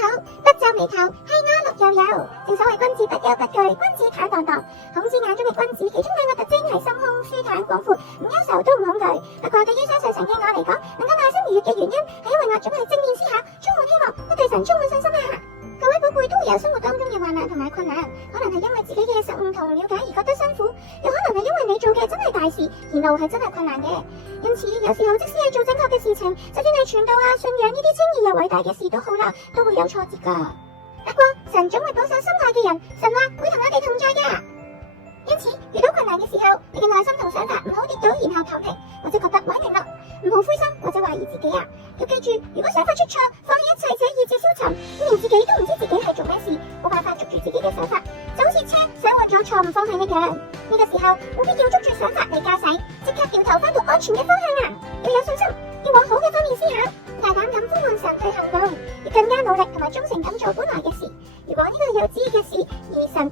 好，不皺眉頭，係我綠油油。正所謂君子不憂不懼，君子坦蕩蕩。孔子眼中嘅君子，其中兩個特徵係心胸舒坦廣闊，唔憂愁都唔恐懼。不過對於相信神嘅我嚟講，能夠內心愉悅嘅原因，係因為我總係正面思考，充滿希望，都對神充滿信心啊！各位寶貝都會有生活當中嘅患難同埋困難，可能係因為自己嘅失誤同唔了解而覺得辛苦，又可能係因為你做嘅真係大事，而路係真係困難嘅。因此有時候即使係做正確嘅事情，就算係傳道啊、信仰呢啲稱義又偉大嘅事都好啦，都會有挫折噶。不過神總會保守心態嘅人，神話會同我哋同在嘅。因此遇到困難嘅時候，你嘅內心同想法唔好跌倒然後躺平，或者覺得玩完啦，唔好灰心或者懷疑自己啊！要記住，如果想法出錯，放棄一切且意志消沉，連自己都唔知自己係做咩事，冇辦法捉住自己嘅想法，就好似車駛過咗錯誤方向一樣。呢個時候冇必要捉住想法嚟駕駛，即刻掉頭翻到安全嘅方向啊！要有信心，要往好嘅方面思考，大膽咁呼喚神去行動，要更加努力同埋忠誠咁做本來嘅事。如果呢個係有旨意嘅事，而神